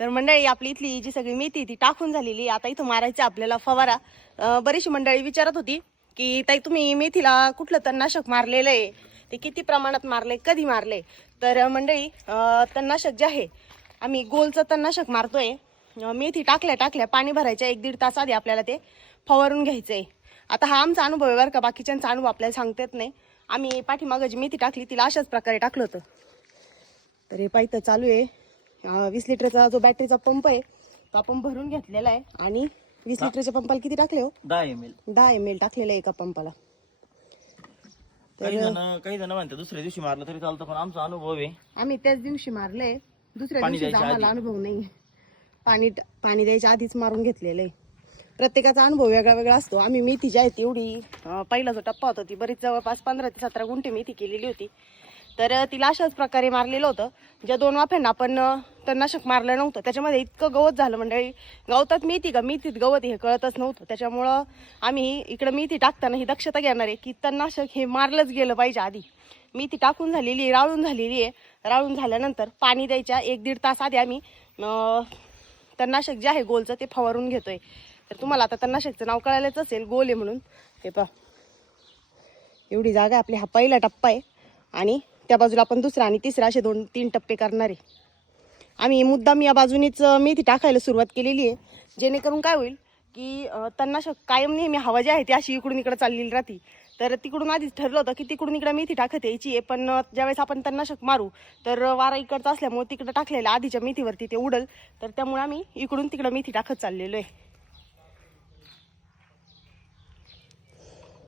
तर मंडळी आपली इथली जी सगळी मेथी ती टाकून झालेली आहे. आता इथं मारायचं आपल्याला फवारा. बरीचशी मंडळी विचारत होती की ताई तुम्ही मेथीला कुठलं तणनाशक मारलेलं आहे? ते किती प्रमाणात मारले कधी मारले तर मंडळी तणनाशक जे आहे आम्ही गोलचं तणनाशक मारतोय. मेथी टाकल्या टाकल्या पाणी भरायच्या एक दीड तास आधी आपल्याला ते फवारून घ्यायचं आहे आता हा आमचा अनुभव आहे बरं का बाकीच्यांचा अनुभव आपल्याला सांगता येत नाही. आम्ही पाठीमागं जी मेथी टाकली तिला अशाच प्रकारे टाकलं होतं. तर हे पाहिजे चालू आहे. वीस लिटरचा जो बॅटरीचा पंप आहे तो आपण भरून घेतलेला आहे. आणि वीस लिटरच्या पंपाला किती टाकले हो? दहा एम एल दहा एम एल टाकलेलं आहे एका पंपाला. काही जण काही जण म्हणतात दुसऱ्या दिवशी मारलं तरी चालतं पण आमचा अनुभव आहे. आम्ही त्याच दिवशी मारले दुसऱ्या पाणी दिवशी द्यायच्या आम्हाला अनुभव नाही. पाणी पाणी द्यायच्या आधीच मारून घेतलेलं आहे. प्रत्येकाचा अनुभव वेगळा वेगळा असतो. आम्ही मेथी जी आहे तेवढी अं, पहिला जो टप्पा होता ती बरीच जवळपास पंधरा ते सतरा गुंठे मेथी केलेली होती. तर अं, तिला अशाच प्रकारे मारलेलं होतं. ज्या दोन वाफ्यांना आपण अं, तणनाशक मारलं नव्हतं. त्याच्यामध्ये इतकं गवत झालं मंडळी. गवतात मेथी का मेथीत गवत हे कळतच नव्हतं. त्याच्यामुळं आम्ही इकडं मेथी टाकताना ही दक्षता घेणार आहे. की तणनाशक हे मारलंच गेलं पाहिजे आधी. मेथी टाकून झालेली आहे राळून झालेली आहे. राळून झाल्यानंतर पाणी द्यायच्या एक दीड तास आधी आम्ही तणनाशक जे आहे गोलचं ते फवारून घेतोय. तर तुम्हाला आता तणनाशकचं नाव कळायलाच असेल गोल आहे म्हणून. हे पहा. एवढी जागा आहे आपली हा पहिला टप्पा आहे. आणि त्या बाजूला आपण दुसरा आणि तिसरा असे दोन तीन टप्पे करणार आहे. आम्ही मुद्दाम या बाजूनीच मेथी टाकायला सुरुवात केलेली आहे. जेणेकरून काय होईल की त्यांना तणनाशक कायम नेहमी हवा जी आहे ती अशी इकडून इकडं चाललेली राहते. तर तिकडून आधीच ठरलं होतं की तिकडून इकडं मेथी टाकत यायची आहे पण ज्यावेळेस आपण तणनाशक मारू तर वारा इकडचा असल्यामुळे तिकडं टाकलेलं आधीच्या मेथीवरती ते उडल. तर त्यामुळे आम्ही इकडून तिकडं मेथी टाकत चाललेलो आहे.